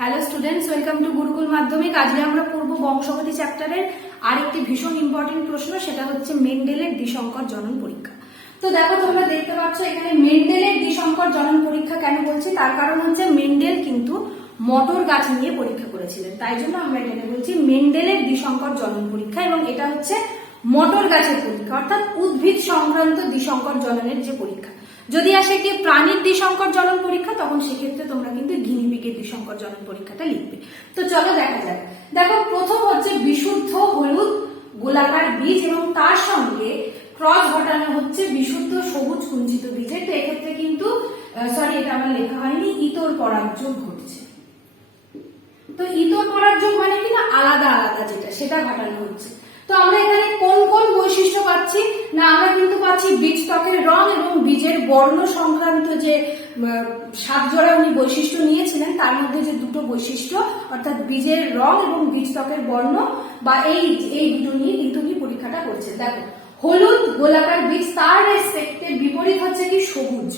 Hello students welcome to Gurukul Madhyamik আজকে আমরা পড়ব বংশগতি চ্যাপ্টারের আরেকটি ভীষণ ইম্পর্টেন্ট প্রশ্ন, সেটা হচ্ছে মেন্ডেলের দ্বিসংকর জনন পরীক্ষা। তো দেখো তোমরা দেখতে পাচ্ছ, এখানে মেন্ডেলের দ্বিসংকর জনন পরীক্ষা কেন বলছি? তার কারণ হচ্ছে মেন্ডেল কিন্তু মটর গাছ নিয়ে পরীক্ষা করেছিলেন। তাই জন্য আমরা এখানে বলছি মেন্ডেলের দ্বিসংকর জনন পরীক্ষা এবং এটা হচ্ছে মটর গাছের পরীক্ষা, অর্থাৎ উদ্ভিদ সংক্রান্ত দ্বিসংকর জননের যে পরীক্ষা। যদি আসে একটি প্রাণীর দ্বিসংকর জনন পরীক্ষা, তখন সেক্ষেত্রে তোমরা কিন্তু ঘিনিপিকের দ্বিসংকর জনন পরীক্ষাটা লিখবে। তো চলো দেখা যাক। দেখো, প্রথম হচ্ছে বিশুদ্ধ হলুদ গোলাকার বীজ এবং তার সঙ্গে ক্রস ঘটানো হচ্ছে বিশুদ্ধ সবুজ কুঞ্চিত বীজের তো এক্ষেত্রে কিন্তু সরি এটা আমার লেখা হয়নি, ইতর পরাগযোগ ঘটছে। তো ইতর পরাগযোগ মানে কি না আলাদা আলাদা যেটা, সেটা ঘটানো হচ্ছে। তো আমরা এখানে কোন কোন বৈশিষ্ট্য পাচ্ছি? না, আমরা কিন্তু পাচ্ছি বীজ ত্বকের রং এবং বর্ণ সংক্রান্ত যে উম, সাত জোড়া উনি বৈশিষ্ট্য নিয়েছিলেন তার মধ্যে যে দুটো বৈশিষ্ট্য অর্থাৎ বীজের রং এবং বীজ বর্ণ বা এই এই দুটো নিয়ে কিন্তু উনি পরীক্ষাটা করছেন। দেখো হলুদ গোলাকার বীজ তার রেসপেক্টে বিপরীত হচ্ছে কি সবুজ।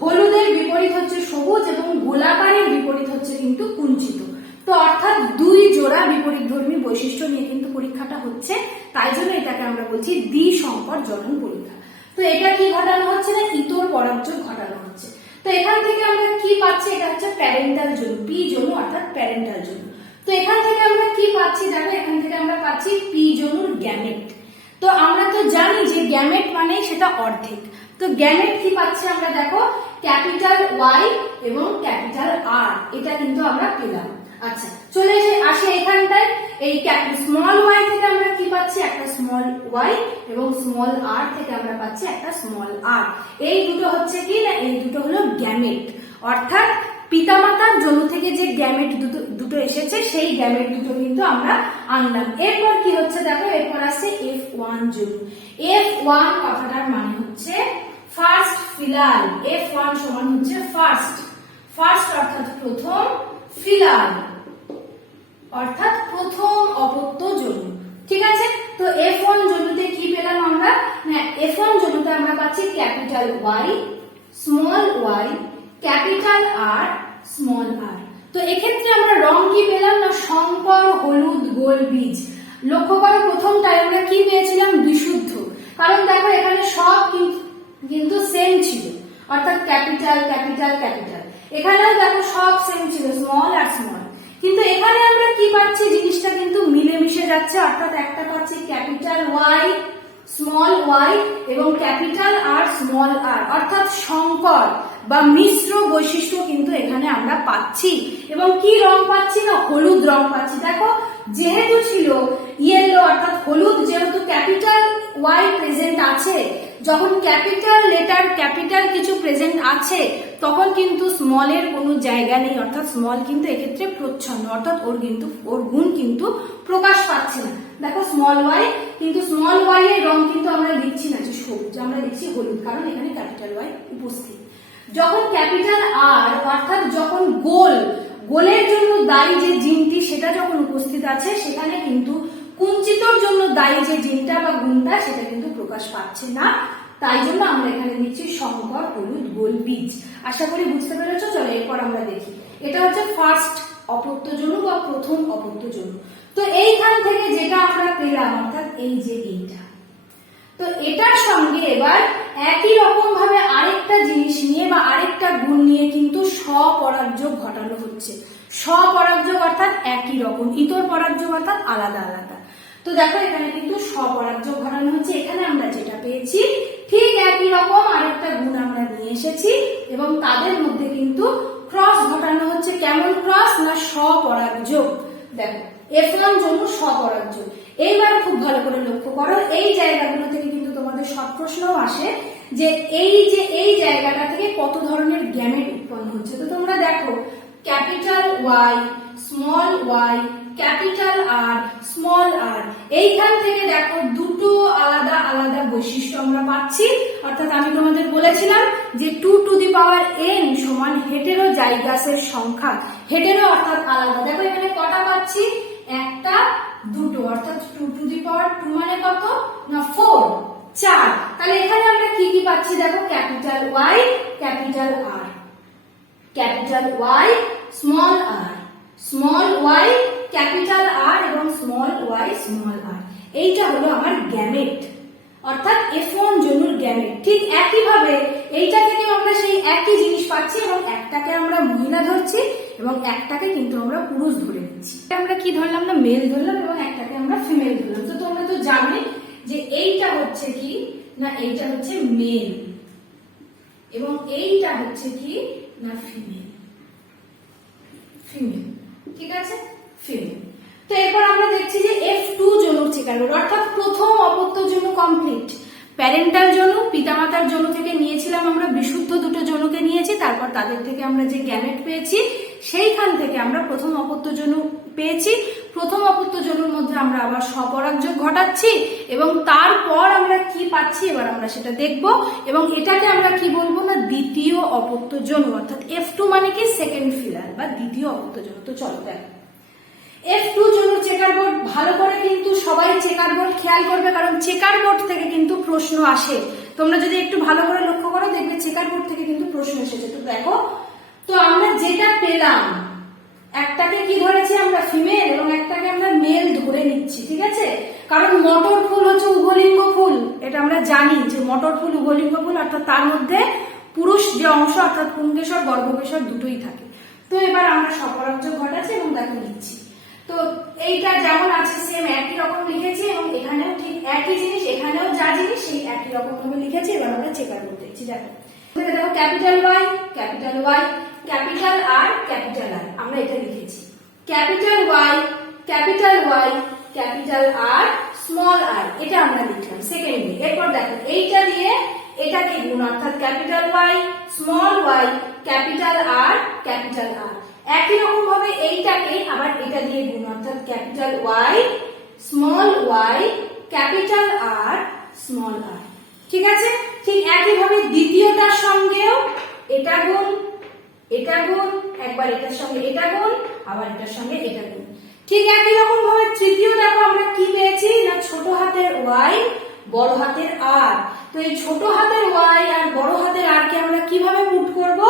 হলুদের বিপরীত হচ্ছে সবুজ এবং গোলাকারের বিপরীত হচ্ছে কিন্তু কুঞ্চিত। তো অর্থাৎ দুই জোড়া বিপরীত ধর্মী বৈশিষ্ট্য নিয়ে কিন্তু পরীক্ষাটা হচ্ছে তাই জন্য এটাকে আমরা বলছি দ্বিসংকর জনন পরীক্ষা। তো এটা কি ঘটানো হচ্ছে না ইতর পরাগযোগ ঘটানো হচ্ছে? তো এখান থেকে আমরা কি পাচ্ছি? এটা হচ্ছে প্যারেন্টাল জন্য পি জনু অর্থাৎ প্যারেন্টাল জন্য তো এখান থেকে আমরা কি পাচ্ছি? দেখো, এখান থেকে আমরা পাচ্ছি পি জনুর গ্যামেট তো আমরা তো জানি যে গ্যামেট মানে সেটা অর্ধেক। তো গ্যামেট কি পাচ্ছি আমরা? দেখো ক্যাপিটাল ওয়াই এবং ক্যাপিটাল আর এটা কিন্তু আমরা পেলাম। আচ্ছা চলে এসে আসে এখানটায়। এই স্মল ওয়াই থেকে আমরা কি ওয়াই এবং স্মল আর থেকে আমরা পাচ্ছি একটা স্মল আর এই দুটো হচ্ছে কি না, এই দুটো হলো গ্যামেট অর্থাৎ পিতামাতার জন্ম থেকে যে গ্যামেট দুটো দুটো এসেছে, সেই গ্যামেট দুটো কিন্তু আমরা আনলাম। এরপর কি হচ্ছে দেখো, এরপর আসছে এফ ওয়ান জন্ম এফ ওয়ান কথাটার মানে হচ্ছে ফার্স্ট ফিলাল এফ ওয়ান সমান হচ্ছে ফার্স্ট ফার্স্ট অর্থাৎ প্রথম ফিলাল অর্থাৎ প্রথম অপত্য জন্ম ঠিক আছে? তো এফ ওয়ান জন্মতে কি পেলাম আমরা না এফ ওয়ান আমরা পাচ্ছি capital Y small Y capital R small R তো এক্ষেত্রে আমরা রং কি পেলাম না শঙ্কর, হলুদ, গোল বীজ? লক্ষ্য করো প্রথমটায় আমরা কি পেয়েছিলাম? বিশুদ্ধ। কারণ দেখো এখানে সব কিন্তু সেম ছিল। অর্থাৎ ক্যাপিটাল ক্যাপিটাল ক্যাপিটাল এখানেও দেখো সব সেম ছিল স্মল আর স্মল কিন্তু এখানে আমরা কি পাচ্ছি? জিনিসটা কিন্তু মিলেমিশে যাচ্ছে। অর্থাৎ একটা পাচ্ছি ক্যাপিটাল ওয়াই স্মল ওয়াই এবং ক্যাপিটাল আর স্মল আর অর্থাৎ সংকর বা মিশ্র বৈশিষ্ট্য কিন্তু এখানে আমরা পাচ্ছি। এবং কি রং পাচ্ছি না? হলুদ রং পাচ্ছি। দেখো, যেহেতু ছিল ইয়েলো অর্থাৎ হলুদ, যেহেতু ক্যাপিটাল ওয়াই প্রেজেন্ট আছে যখন ক্যাপিটাল লেটার ক্যাপিটাল কিছু প্রেজেন্ট আছে, তখন কিন্তু স্মলের কোনো জায়গা নেই, অর্থাৎ স্মল কিন্তু এক্ষেত্রে প্রচ্ছন্ন, অর্থাৎ ওর কিন্তু, ওর গুণ কিন্তু প্রকাশ পাচ্ছে না। দেখো স্মল ওয়াই কিন্তু স্মল ওয়াই এর রং কিন্তু আমরা লিখছি না, যে সবুজ, আমরা লিখছি হলুদ, কারণ এখানে ক্যাপিটাল ওয়াই উপস্থিত। যখন ক্যাপিটাল আর অর্থাৎ যখন গোল, গোলের জন্য দায়ী যে জিনটি, সেটা যখন উপস্থিত আছে, সেখানে কিন্তু কুঞ্চিতর জন্য দায়ী যে জিনটা বা গুণটা, সেটা কিন্তু প্রকাশ পাচ্ছে না। তাই জন্য আমরা এখানে দিচ্ছি শঙ্কর, হলুদ, গোল, বীজ। আশা করি বুঝতে পেরেছ? চলো এরপর আমরা দেখি। এটা হচ্ছে ফার্স্ট অপত্য জনু বা প্রথম অপত্য জনু তো এইখান থেকে যেটা আমরা পেলাম, অর্থাৎ এই যে এইটা। তো এটার সঙ্গে এবার একই রকম ভাবে আরেকটা জিনিস নিয়ে বা আরেকটা গুণ নিয়ে কিন্তু স্বপরাগযোগ ঘটানো হচ্ছে। স্বপরাগযোগ অর্থাৎ একই রকম, ইতর পরাগযোগ অর্থাৎ আলাদা আলাদা। তো দেখো, এখানে কিন্তু স্বপরাগযোগ ঘটানো হচ্ছে। এখানে আমরা যেটা পেয়েছি, ঠিক একই রকম আরেকটা গুণ আমরা নিয়ে এসেছি এবং তাদের মধ্যে কিন্তু ক্রস ঘটানো হচ্ছে। কেমন ক্রস না স্বপরাগযোগ দেখো এফ ওয়ান জন্য স্বপরাগযোগ এইবার খুব ভালো করে লক্ষ্য করো, এই জায়গাগুলো থেকে কিন্তু তোমাদের সব প্রশ্নও আসে যে এই যে এই জায়গাটা থেকে কত ধরনের গ্যামেট উৎপন্ন হচ্ছে। তো তোমরা দেখো, capital Y small Y capital R small R এইখান থেকে দেখো দুটো আলাদা আলাদা বৈশিষ্ট্য আমরা পাচ্ছি। অর্থাৎ আমি তোমাদের বলেছিলাম যে two to the power N সমান হেটেরো জাইগাসের সংখ্যা। হেটেরো অর্থাৎ আলাদা। দেখো এখানে কটা পাচ্ছি? একটা, দুটো। অর্থাৎ two to the power two মানে কত? না ফোর চার। তাহলে এখানে আমরা কি কি পাচ্ছি? দেখো capital Y capital R capital Y small R capital R এবং স্মল ওয়াই স্মল আর এইটা হলো আমার গ্যামেট অর্থাৎ এফ ওয়ান জনুর গ্যামেট ঠিক একইভাবে এইটা থেকে আমরা সেই একই জিনিস পাচ্ছি এবং একটাকে আমরা মহিলা ধরছি এবং একটাকে কিন্তু আমরা পুরুষ ধরে নিচ্ছি। আমরা কি ধরলাম না? মেল ধরলাম এবং একটাকে আমরা ফিমেল ধরলাম। তো তোমরা তো জানবে যে এইটা হচ্ছে কি? না, এইটা হচ্ছে মেল এবং এইটা হচ্ছে কি? না ফিমেল ফিমেল ঠিক আছে? ফিমেল তো এরপর আমরা দেখছি যে এফ টু জনুর চেকার অর্থাৎ প্রথম অপত্য জনু কমপ্লিট প্যারেন্টাল জনু, পিতামাতার জনু থেকে নিয়েছিলাম আমরা, বিশুদ্ধ দুটো জনুকে নিয়েছি, তারপর তাদের থেকে আমরা যে গ্যামেট পেয়েছি, সেইখান থেকে আমরা প্রথম অপত্য জনু পেয়েছি। প্রথম অপত্য জনুর মধ্যে আমরা আবার স্বপরাগযোগ ঘটাচ্ছি এবং তারপর আমরা কি পাচ্ছি এবার আমরা সেটা দেখব এবং এটাকে আমরা কি বলব না, দ্বিতীয় অপত্য জনু অর্থাৎ এফ টু মানে কি? সেকেন্ড ফিলার বা দ্বিতীয় অপত্য জনু তো চলো দেখো। এফ টু জন্য চেকার বোর্ড ভালো করে কিন্তু সবাই চেকার বোর্ড খেয়াল করবে, কারণ চেকার বোর্ড থেকে কিন্তু প্রশ্ন আসে। তোমরা যদি একটু ভালো করে লক্ষ্য করো, দেখবে চেকার বোর্ড থেকে কিন্তু প্রশ্ন এসেছে। তো দেখো, তো আমরা যেটা পেলাম একটাকে কি ধরেছি আমরা ফিমেল এবং একটাকে আমরা মেল ধরে নিচ্ছি, ঠিক আছে? কারণ মটর ফুল হচ্ছে উভলিঙ্গ ফুল। এটা আমরা জানি যে মটর ফুল, উভলিঙ্গ ফুল, অর্থাৎ তার মধ্যে পুরুষ যে অংশ, অর্থাৎ পুঙ্গেশ্বর গর্ভকেশ্বর দুটোই থাকে। তো এবার আমরা সপরাজ্য ঘটাচ্ছি এবং তাকে নিচ্ছি তো এইটা যেমন আছে সেম একই রকম লিখেছি এবং এখানেও ঠিক একই জিনিস, এখানেও যা জিনিস, সেই একই রকম ভাবে লিখেছি। এবার আমরা চেকার করতে দেখো। Capital Y capital Y capital R capital R, আমরা এটা লিখেছি। Capital Y capital Y, capital R, small R, এটা আমরা লিখলাম সেকেন্ডলি এরপর দেখো, এইটা দিয়ে এটাকে গুণ, অর্থাৎ capital Y, small Y, capital R capital R. একই রকম ভাবে এইটাকে আবার এটা দিয়ে গুণ, অর্থাৎ capital Y, small Y, capital R, small R. ঠিক আছে? ঠিক একইভাবে দ্বিতীয়টার সঙ্গেও এটা গুণ এটা গুণ, একবার এটার সঙ্গে এটা গুণ, আবার এটার সঙ্গে এটা গুণ। ঠিক একই রকম ভাবে তৃতীয় দেখো আমরা কি পেয়েছি? না, ছোট হাতের ওয়াই, বড় হাতের আর। তো এই ছোট হাতের ওয়াই আর বড় হাতের আর কে আমরা কীভাবে পুট করব?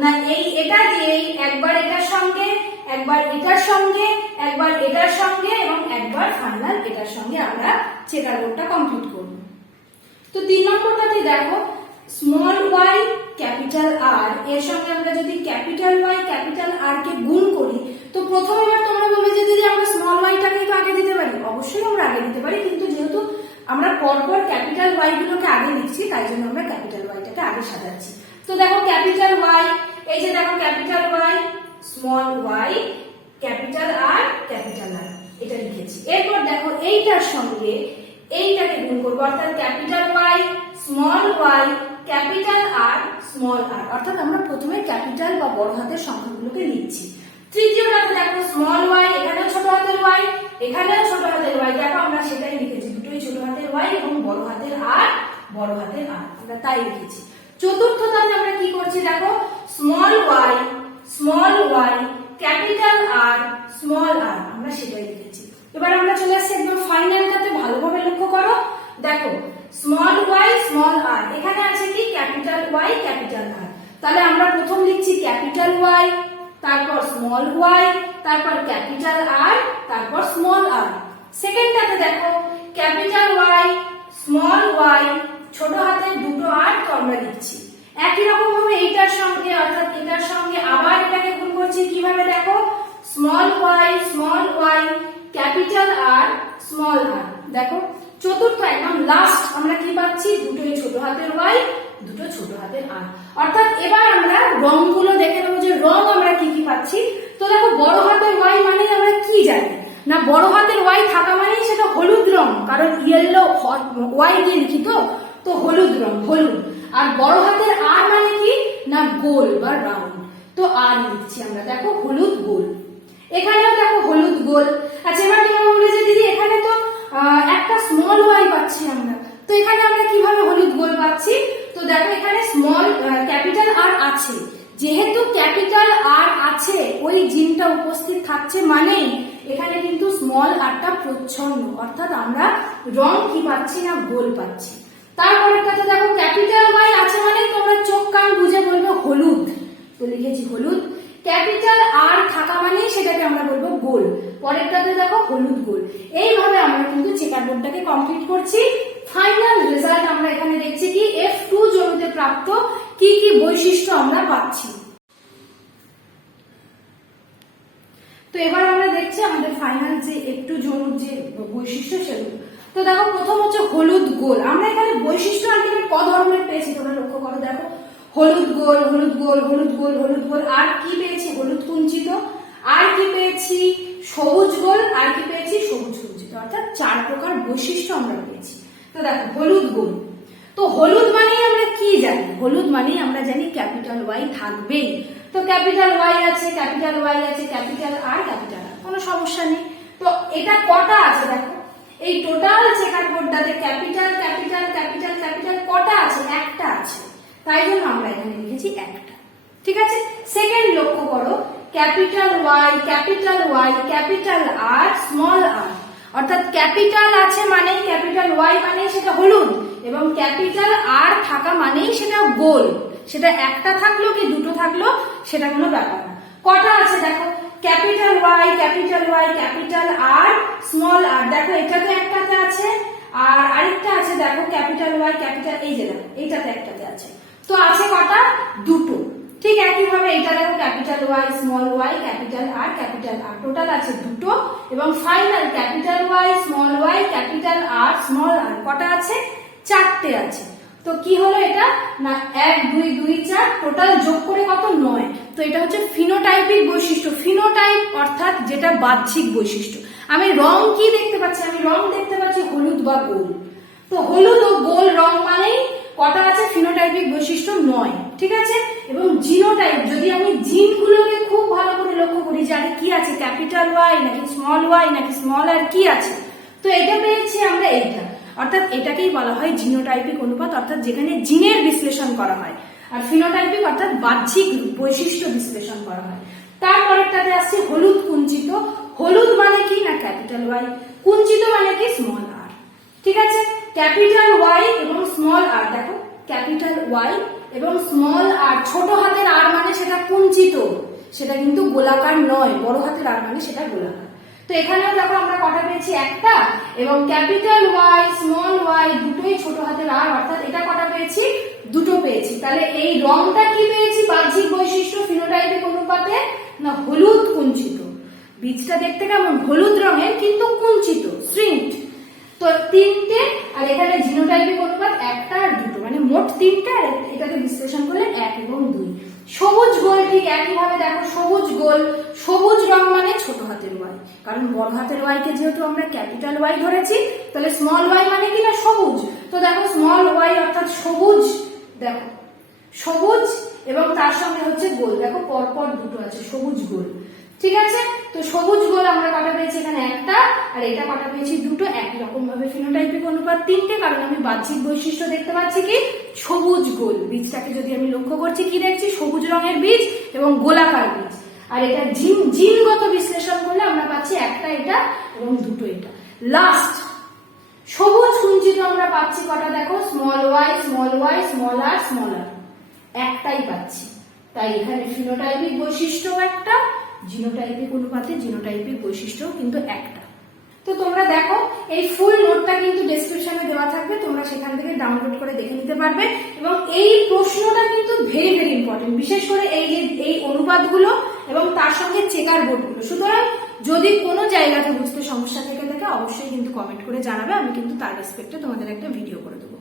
না, এই এটা দিয়েই একবার এটার সঙ্গে, একবার এটার সঙ্গে, একবার এটার সঙ্গে এবং একবার ফাইনাল এটার সঙ্গে আমরা চেকার বোর্ডটা কমপ্লিট করব। তো তিন নম্বরটাতে দেখো স্মল ওয়াই ক্যাপিটাল আর এর সঙ্গে আমরা যদি ক্যাপিটাল ওয়াই ক্যাপিটাল আর কে গুণ করি, তো প্রথম এবার তোমরা বলবে যে দিদি আমরা স্মল ওয়াইটাকে তো আগে দিতে পারি, অবশ্যই আমরা আগে দিতে পারি, কিন্তু যেহেতু আমরা পরপর ক্যাপিটাল ওয়াই গুলোকে আগে লিখছি তাই জন্য আমরা ক্যাপিটাল ওয়াইটাকে আগে সাজাচ্ছি। তো দেখো ক্যাপিটাল ওয়াই এই যে দেখো capital Y small Y capital R capital R এটা লিখেছি। এরপর দেখো এইটার সঙ্গে এইটাকে গুণ করব, অর্থাৎ capital Y small Y capital R small R অর্থাৎ আমরা প্রথমে ক্যাপিটাল বা বড় হাতের সংখ্যাগুলোকে লিখছি। তৃতীয়টাতে দেখো স্মল ওয়াই এখানেও ছোট হাতের ওয়াই এখানেও ছোট হাতের ওয়াই দেখো, আমরা সেটাই লিখেছি, দুটোই ছোট হাতের ওয়াই এবং বড় হাতের আর বড় হাতের আর আমরা তাই লিখেছি। চতুর্থটাতে আমরা কি করছি, দেখো small Y small Y capital R small R আমরা সেটাই লিখেছি। এবার আমরা চলে আসছি একদম ফাইনালটাতে ভালোভাবে লক্ষ্য করো। দেখো স্মল ওয়াই স্মল আর এখানে আছে কি? ক্যাপিটাল ওয়াই ক্যাপিটাল আর তাহলে আমরা প্রথম লিখছি ক্যাপিটাল ওয়াই তারপর স্মল ওয়াই তারপর ক্যাপিটাল আর তারপর স্মল আর সেকেন্ডটাতে দেখো ক্যাপিটাল ওয়াই স্মল ওয়াই ছোট হাতের দুটো আর আমরা লিখছি। একই রকম ভাবে এইটার সঙ্গে, অর্থাৎ এটার সঙ্গে আবার এটাকে গুণ করছি কীভাবে দেখো? Small Y small Y capital R small R দেখো চতুর্থ একদম লাস্ট আমরা কি পাচ্ছি? দুটোই ছোট হাতের ওয়াই দুটো ছোট হাতের আর অর্থাৎ এবার আমরা রংগুলো দেখে নেব যে রং আমরা কি কি পাচ্ছি। তো দেখো, বড় হাতের ওয়াই মানে আমরা কি জানি? না, বড় হাতের ওয়াই থাকা মানেই সেটা হলুদ রং কারণ ইয়েলো ওয়াই দিয়ে লিখি তো হলুদ রং হলুদ। আর বড় হাতের আর মানে কি? না, গোল বা রাউন্ড তো আর লিখছি আমরা। দেখো, হলুদ গোল। এখানেও দেখো হলুদ গোল। আচ্ছা এবার তোমরা বলবে যে দিদি একটা স্মল ওয়াই পাচ্ছি আমরা। তো এখানে আমরা কীভাবে হলুদ গোল পাচ্ছি? তো দেখো, এখানে স্মল ক্যাপিটাল আর আছে। যেহেতু ক্যাপিটাল আর আছে, ওই জিনটা উপস্থিত থাকছে মানেই এখানে কিন্তু স্মল আরটা প্রচ্ছন্ন। অর্থাৎ আমরা রং কি পাচ্ছি না, গোল পাচ্ছি। তারপরের কথা দেখো ক্যাপিটাল ওয়াই আছে মানে তোমরা চোখ কান বুঝে বলবে হলুদ। তো লিখেছি হলুদ। ক্যাপিটাল আর থাকা মানেই সেটাকে আমরা বলব গোল। পরেরটাতে দেখো হলুদ গোল। এইভাবে আমরা কিন্তু চেকার বোর্ডটাকে কমপ্লিট করছি। ফাইনাল রেজাল্ট আমরা এখানে দেখছি কি এফ টু জমিতে প্রাপ্ত কি কি বৈশিষ্ট্য আমরা পাচ্ছি। তো এবার আমরা দেখছি আমাদের ফাইনাল যে একটু জনুর যে বৈশিষ্ট্য সেগুলো। তো দেখো, প্রথম হচ্ছে হলুদ গোল। আমরা এখানে বৈশিষ্ট্য আলটিমেট ক ধরনের পেয়েছি তোমরা লক্ষ্য করো, দেখো। হলুদ গোল হলুদ গোল হলুদ গোল হলুদ গোল। আর কি পেয়েছি? হলুদ কুঞ্চিত। আর কি পেয়েছি? সবুজ গোল আর কি পেয়েছি? সবুজ কুঞ্চিত অর্থাৎ চার প্রকার বৈশিষ্ট্য আমরা পেয়েছি। তো দেখো, হলুদ গোল। তো হলুদ মানেই আমরা কি জানি? হলুদ মানেই আমরা জানি ক্যাপিটাল ওয়াই থাকবেই। তো ক্যাপিটাল ওয়াই আছে, ক্যাপিটাল ওয়াই আছে, ক্যাপিটাল আর ক্যাপিটাল আর কোনো সমস্যা নেই। তো এটা কটা আছে দেখো? এই টোটাল চেকার বোর্ডটাতে ক্যাপিটাল ক্যাপিটাল ক্যাপিটাল ক্যাপিটাল কটা আছে? একটা আছে। তাই জন্য আমরা এখানে লিখেছি একটা। ঠিক আছে? Second capital Y capital Y, capital R, small R অর্থাৎ ক্যাপিটাল আছে মানেই ক্যাপিটাল ওয়াই মানেই সেটা হলুদ এবং ক্যাপিটাল আর থাকা মানেই সেটা গোল। সেটা একটা থাকল কি দুটো থাকল সেটা কোনো ব্যাপার না। কটা আছে দেখো? Capital Y capital Y, capital R small R দেখো, এটাতে একটাতে আছে আর আরেকটা আছে দেখো, ক্যাপিটাল ওয়াই, ক্যাপিটাল এই যে দেখো, এইটাতে একটাতে আছে। তো আছে কটা? একইভাবে এটা দেখো capital Y small Y capital R capital R total আছে দুটো, এবং final capital Y small Y capital R small R কটা আছে? চারটে আছে। তো কি হলো এটা? না, এক, দুই দুই, চার টোটাল যোগ করে কত? নয়। তো এটা হচ্ছে ফিনোটাইপিক বৈশিষ্ট্য। ফিনোটাইপ অর্থাৎ যেটা বাহ্যিক বৈশিষ্ট্য। আমি রং কি দেখতে পাচ্ছি? আমি রং দেখতে পাচ্ছি হলুদ বা গোল। তো হলুদ ও গোল রং মানেই কটা আছে? ফিনোটাইপিক বৈশিষ্ট্য নয়। ঠিক আছে? এবং জিনোটাইপ, যদি আমি জিনগুলোকে খুব ভালো করে লক্ষ্য করি যে আরে কি আছে, ক্যাপিটাল ওয়াই নাকি স্মল ওয়াই নাকি স্মল আর কি আছে, তো এটা পেয়েছি আমরা এইটা। অর্থাৎ এটাকেই বলা হয় জিনোটাইপিক অনুপাত, অর্থাৎ যেখানে জিনের বিশ্লেষণ করা হয়। আর ফিনোটাইপিক অর্থাৎ বাহ্যিক বৈশিষ্ট্য বিশ্লেষণ করা হয়। তারপরেরটাতে আসছে হলুদ কুঞ্চিত। হলুদ মানে কি না ক্যাপিটাল ওয়াই? কুঞ্চিত মানে কি? স্মল আর ঠিক আছে? ক্যাপিটাল ওয়াই এবং স্মল আর দেখো ক্যাপিটাল ওয়াই এবং স্মল আর ছোট হাতের আর মানে সেটা কুঞ্চিত। সেটা কিন্তু গোলাকার নয়, বড় হাতের আর মানে সেটা গোলাকার। তো এখানেও দেখো আমরা কটা পেয়েছি? একটা, এবং ক্যাপিটাল ওয়াই, স্মল ওয়াই দুটোই ছোট হাতের আর, অর্থাৎ এটা কটা পেয়েছি? দুটো পেয়েছি। তাহলে এই রংটা কি পেয়েছি? বাহ্যিক বৈশিষ্ট্য ফিনোটাইপিক অনুপাতে? না, হলুদ কুঞ্চিত। বীজটা দেখতে কেমন? হলুদ রঙের, কিন্তু কুঞ্চিত শ্রিঙ্কড তো তিনটে, আর এখানে জিনোটাইপিক অনুপাত একটা, আর দুটো। মোট তিনটে এটাকে বিশ্লেষণ করলে এক এবং দুই। সবুজ গোল ঠিক একইভাবে দেখো, সবুজ গোল, সবুজ রং মানে ছোট হাতের ওয়াই কারণ বড় হাতের ওয়াইকে যেহেতু আমরা ক্যাপিটাল ওয়াই ধরেছি, তাহলে স্মল ওয়াই মানে কি না সবুজ? তো দেখো স্মল ওয়াই অর্থাৎ সবুজ, দেখো, সবুজ এবং তার সঙ্গে হচ্ছে গোল। দেখো পরপর দুটো আছে, সবুজ গোল। ঠিক আছে তো সবুজ গোল আমরা কটা পেয়েছি এখানে একটা, আর এটা কটা পেয়েছি দুটো, একই রকম ভাবে ফিনোটাইপিক অনুপাত। তিনটে, কারণ আমি বাহ্যিক বৈশিষ্ট্য দেখতে পাচ্ছি কি? সবুজ গোল। বীজটাকে যদি আমি লক্ষ্য করছি, কি দেখছি? সবুজ রঙের বীজ এবং গোলাকার বীজ। আর এটা জিন, জিনগত বিশ্লেষণ করলে আমরা পাচ্ছি একটা এটা এবং দুটো এটা। লাস্ট সবুজ কুঞ্চিত আমরা পাচ্ছি কটা দেখো? Small Y small Y small R small R একটাই পাচ্ছি। তাই এখানে ফিনোটাইপিক বৈশিষ্ট্য একটা জিনোটাইপিক অনুপাতে জিনোটাইপিক বৈশিষ্ট্য কিন্তু একটা। তো তোমরা দেখো, এই ফুল নোটটা কিন্তু ডেসক্রিপশনে দেওয়া থাকবে, তোমরা সেখান থেকে ডাউনলোড করে দেখে নিতে পারবে এবং এই প্রশ্নটা কিন্তু ভেরি ভেরি ইম্পর্টেন্ট বিশেষ করে এই যে, এই অনুপাতগুলো এবং তার সঙ্গে চেকার বোর্ডগুলো সুতরাং যদি কোনো জায়গাতে বুঝতে সমস্যা থেকে থাকে, অবশ্যই কিন্তু কমেন্ট করে জানাবে, আমি কিন্তু তার রেসপেক্টে তোমাদের একটা ভিডিও করে দেবো।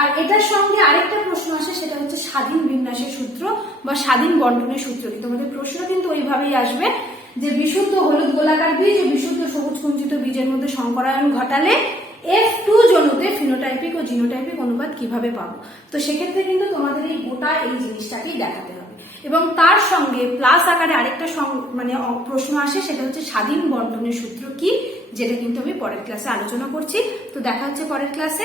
আর এটার সঙ্গে আরেকটা প্রশ্ন আসে, সেটা হচ্ছে স্বাধীন বিন্যাসের সূত্র বা স্বাধীন বন্টনের সূত্র কি? তোমাদের প্রশ্ন কিন্তু ওইভাবেই আসবে যে বিশুদ্ধ হলুদ গোলাকার বীজ ও বিশুদ্ধ সবুজ কুঞ্চিত বীজের মধ্যে সংকরায়ন ঘটালে এফ টু জনুতে ফিনোটাইপিক ও জিনোটাইপিক অনুপাত কীভাবে পাবো? তো সেক্ষেত্রে কিন্তু তোমাদের এই গোটা এই জিনিসটাকেই দেখাতে হবে। এবং তার সঙ্গে প্লাস আকারে আরেকটা মানে প্রশ্ন আসে, সেটা হচ্ছে স্বাধীন বন্টনের সূত্র কি? যেটা কিন্তু আমি পরের ক্লাসে আলোচনা করছি। তো দেখা হচ্ছে পরের ক্লাসে